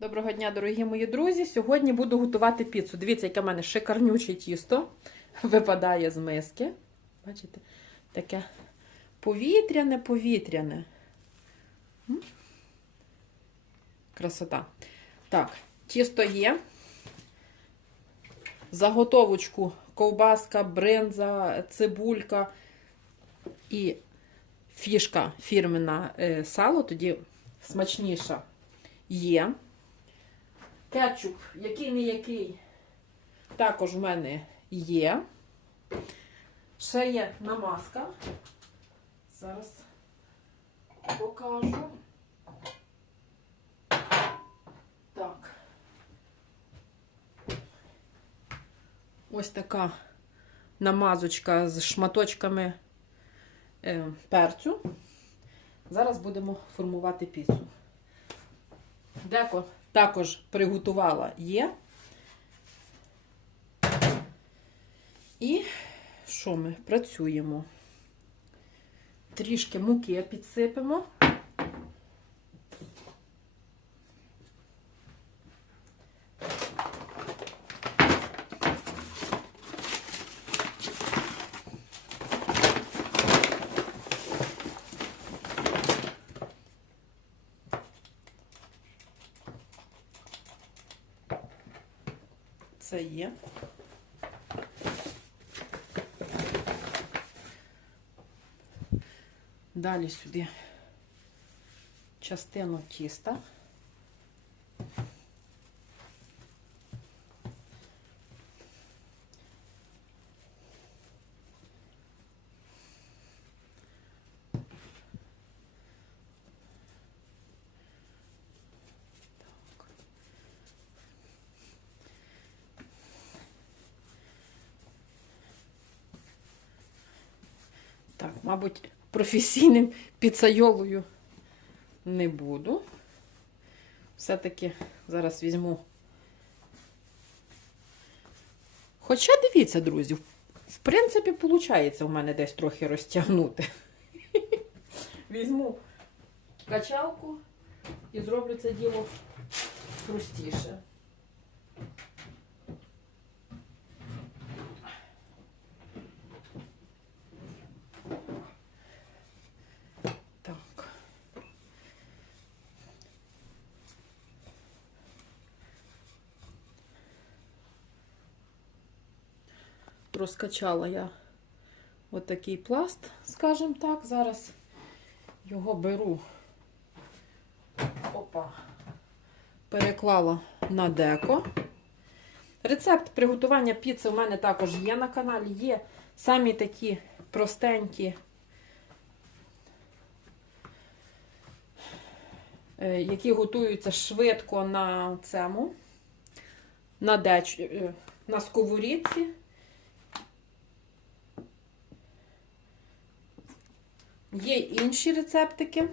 Доброго дня, дорогі мої друзі! Сьогодні буду готувати піцу. Дивіться, яке в мене шикарнюче тісто випадає з миски. Бачите? Таке повітряне, повітряне. Красота. Так, тісто є. Заготовочку ковбаска, бринза, цибулька і фішка фірмена е, сало, тоді смачніша є. Кетчуп, який не який, також в мене є. Ще є намазка. Зараз покажу. Так. Ось така намазочка з шматочками е, перцю. Зараз будемо формувати піцу. Деко також приготувала є. І що ми працюємо? Трішки муки підсипемо. Далі сюди частину тіста. Так, мабуть, професійним піцайолою не буду. Все-таки зараз візьму. Хоча дивіться, друзі, в принципі, виходить у мене десь трохи розтягнути. Візьму качалку і зроблю це діло простіше. Так. Розкачала я отакий пласт, скажімо так. Зараз його беру, опа, переклала на деко. Рецепт приготування піци у мене також є на каналі. Є самі такі простенькі е, які готуються швидко на цьому, на, деч, е, на сковорідці. Є інші рецептики.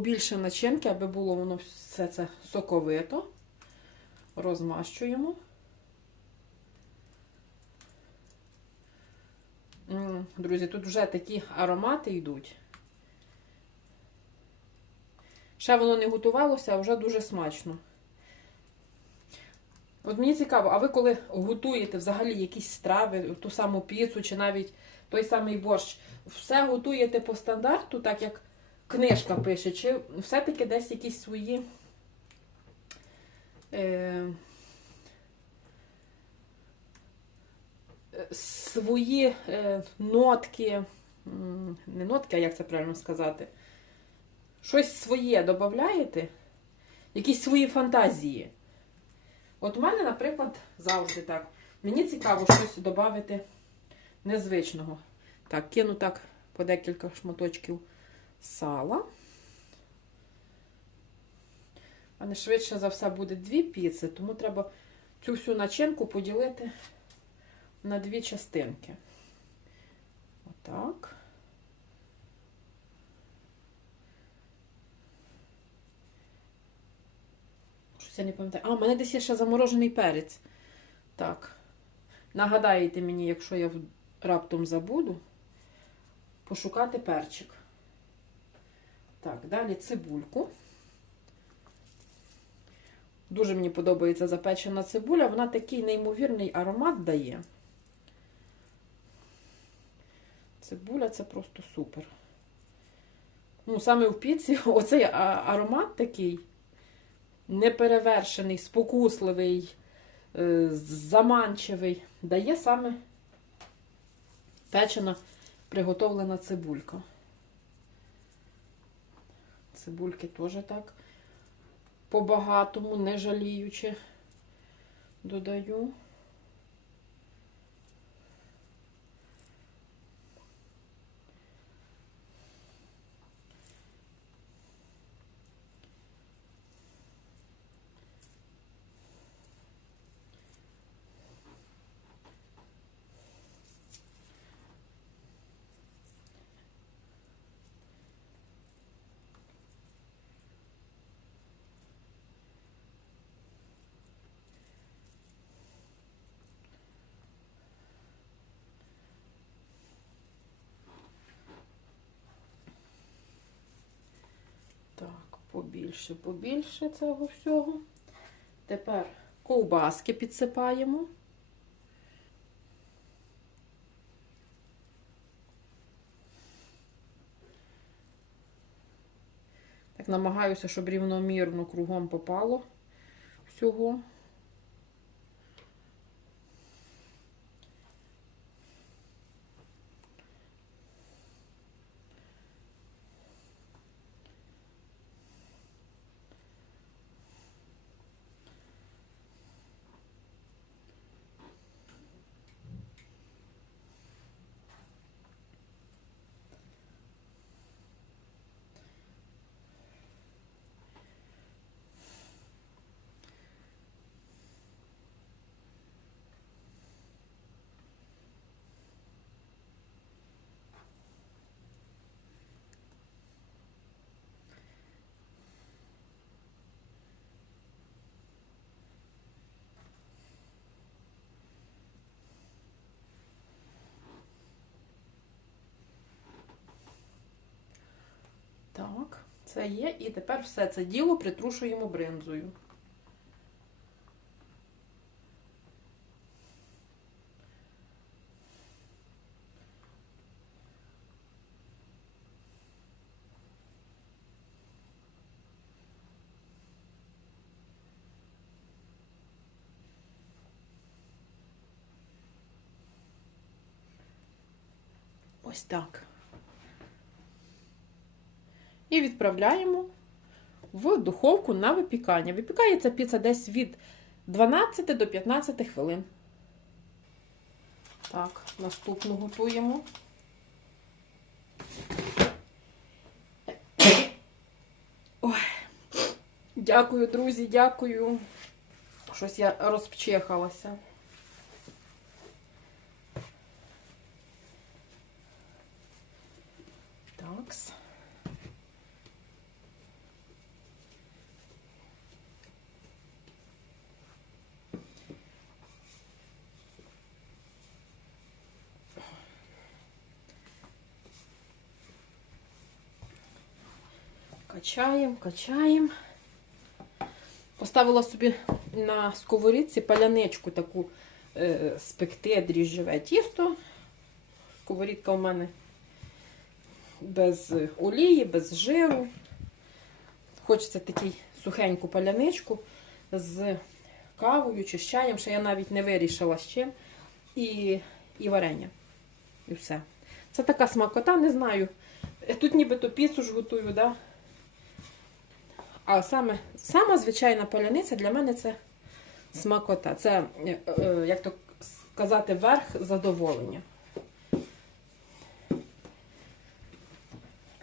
побільше начинки, аби було воно все це соковито. Розмащуємо. Друзі, тут вже такі аромати йдуть. Ще воно не готувалося, а вже дуже смачно. От мені цікаво, а ви коли готуєте взагалі якісь страви, ту саму піцу чи навіть той самий борщ, все готуєте по стандарту, так як книжка пише, чи все-таки десь якісь свої е, свої е, нотки, не нотки, а як це правильно сказати? Щось своє додаєте? Якісь свої фантазії. От у мене, наприклад, завжди так. Мені цікаво щось додати незвичного. Так, кину так по декілька шматочків сала. У мене швидше за все буде дві піци, тому треба цю всю начинку поділити на дві частинки. Отак. Щось я не пам'ятаю. А, в мене десь є ще заморожений перець. Так. Нагадаєте мені, якщо я раптом забуду, пошукати перчик. Так, далі цибульку. Дуже мені подобається запечена цибуля. Вона такий неймовірний аромат дає. Цибуля це просто супер. Ну, саме в піці оцей аромат такий неперевершений, спокусливий, е, заманчивий, дає саме печена приготовлена цибулька. Цибульки теж так по-багатому, не жаліючи, додаю. Так, побільше, побільше цього всього. Тепер ковбаски підсипаємо. Так, намагаюся, щоб рівномірно кругом попало всього. Так, це є. І тепер все це діло притрушуємо бринзою. Ось так. І відправляємо в духовку на випікання. Випікається піца десь від 12 до 15 хвилин. Так, наступну готуємо. Ой, дякую, друзі, дякую. Щось я розпчехалася. Такс. Качаємо, качаємо. Поставила собі на сковорідці паляничку таку е, спекти дріжджове тісто. Сковорідка у мене без олії, без жиру. Хочеться такий сухеньку паляничку з кавою чи з чаєм, ще я навіть не вирішила з чим. І, і варення. І все. Це така смакота, не знаю. Тут нібито піцу ж готую, да? А саме, сама звичайна поляниця для мене це смакота. Це, е, е, як то сказати, верх задоволення.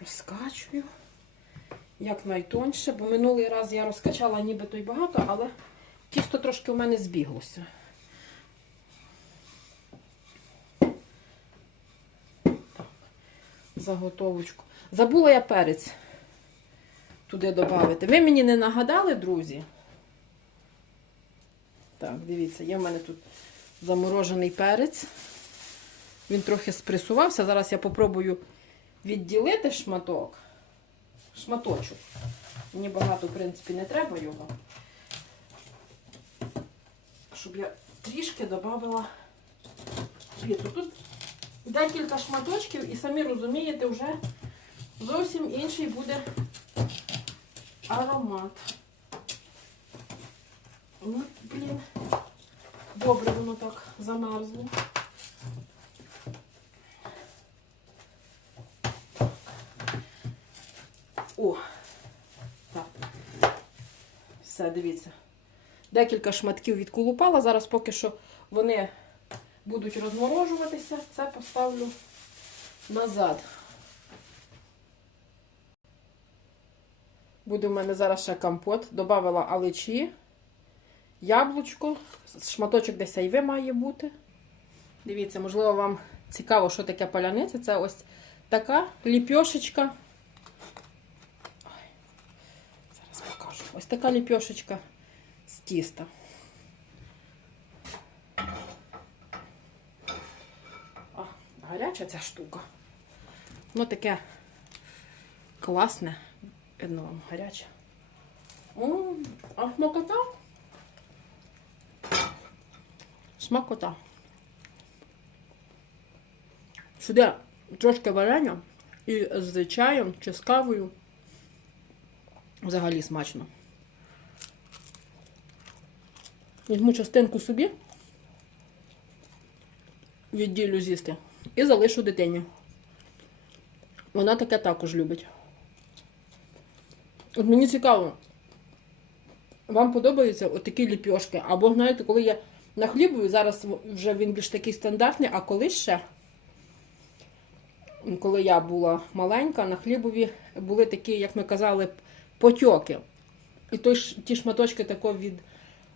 Розкачую як найтоньше, бо минулий раз я розкачала нібито й багато, але тісто трошки у мене збіглося. Заготовочку. Забула я перець туди додати. Ви мені не нагадали, друзі? Так, дивіться, є в мене тут заморожений перець. Він трохи спресувався. Зараз я попробую відділити шматок. Шматочок. Мені багато, в принципі, не треба його. Щоб я трішки додала піцу. Тут декілька шматочків, і самі розумієте, вже зовсім інший буде аромат. Ну, блін, добре воно так замерзло. О, так. Все, дивіться. Декілька шматків відколупала. Зараз поки що вони будуть розморожуватися, це поставлю назад. Буде в мене зараз ще компот. Добавила аличі, яблучко, шматочок десь айви має бути. Дивіться, можливо, вам цікаво, що таке паляниця. Це ось така ліпьошечка. Зараз покажу. Ось така ліпьошечка з тіста. О, гаряча ця штука. Ну таке класне. Видно вам гаряче. А смакота? Смакота. Сюди трошки варення і з чаєм чи з кавою. Взагалі смачно. Візьму частинку собі, відділю з'їсти і залишу дитині. Вона таке також любить. От мені цікаво, вам подобаються отакі ліпьошки? Або, знаєте, коли я на хлібові, зараз вже він більш такий стандартний, а колись ще, коли я була маленька, на хлібові були такі, як ми казали, потьоки. І той, ті шматочки тако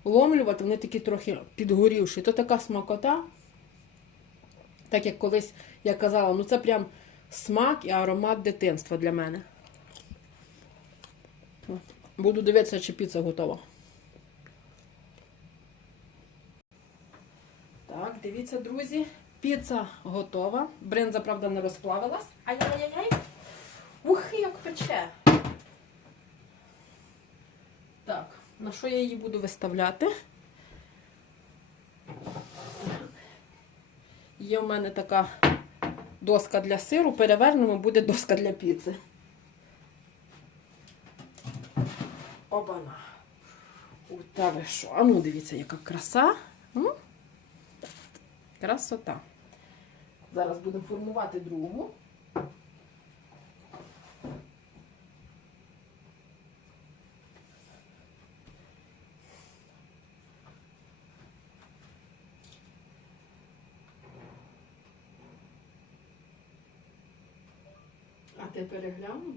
відломлювати, вони такі трохи підгорівші. То така смакота. Так як колись я казала, ну це прям смак і аромат дитинства для мене. Буду дивитися, чи піца готова. Так, дивіться, друзі. Піца готова. Бринза, правда, не розплавилась. Ай-яй-яй-яй. Ух, як пече. Так, на що я її буду виставляти? Є в мене така доска для сиру, перевернемо, буде доска для піци. Обана. У, ви що? А ну дивіться, яка краса. М? Красота. Зараз будемо формувати другу. А ти переглянув?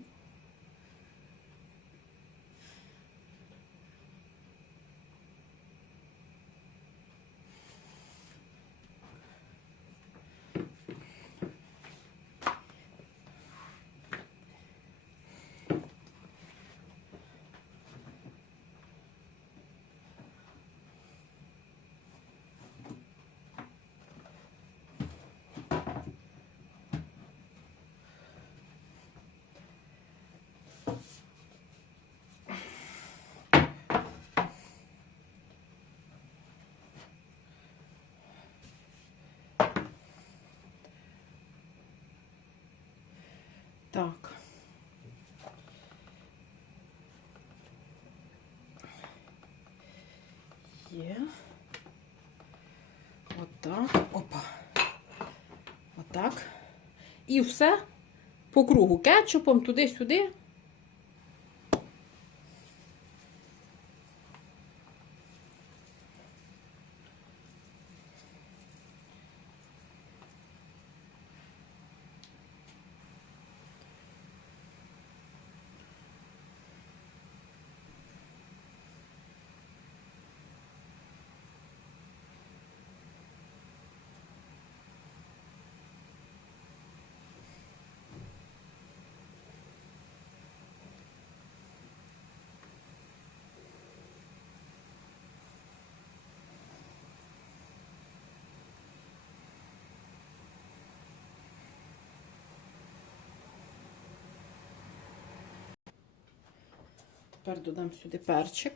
Так. Є. Отак. Опа. Отак. І все по кругу. Кетчупом туди-сюди. Тепер додам сюди перчик.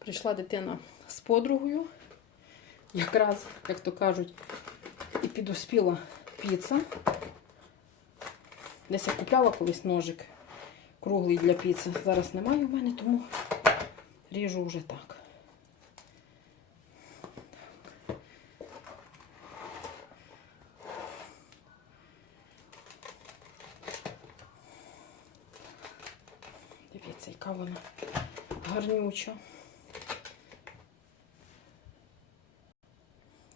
Прийшла дитина з подругою. Якраз, як то кажуть, і підуспіла піца. Десь я купляла колись ножик круглий для піци. Зараз немає у мене, тому ріжу вже так. Дивіться, яка вона гарнюча.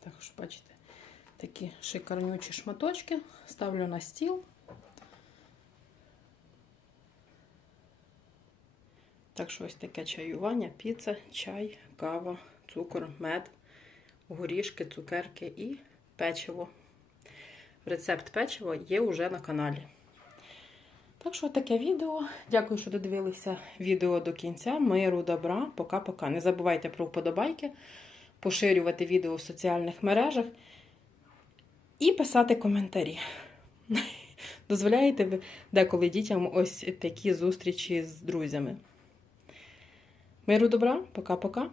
Так що, бачите, такі шикарнючі шматочки ставлю на стіл. Так що ось таке чаювання, піца, чай, кава, цукор, мед, горішки, цукерки і печиво. Рецепт печива є уже на каналі. Так що таке відео. Дякую, що додивилися відео до кінця. Миру, добра. Пока-пока. Не забувайте про вподобайки, поширювати відео в соціальних мережах і писати коментарі. Дозволяєте ви деколи дітям ось такі зустрічі з друзями. Миру добра, пока-пока.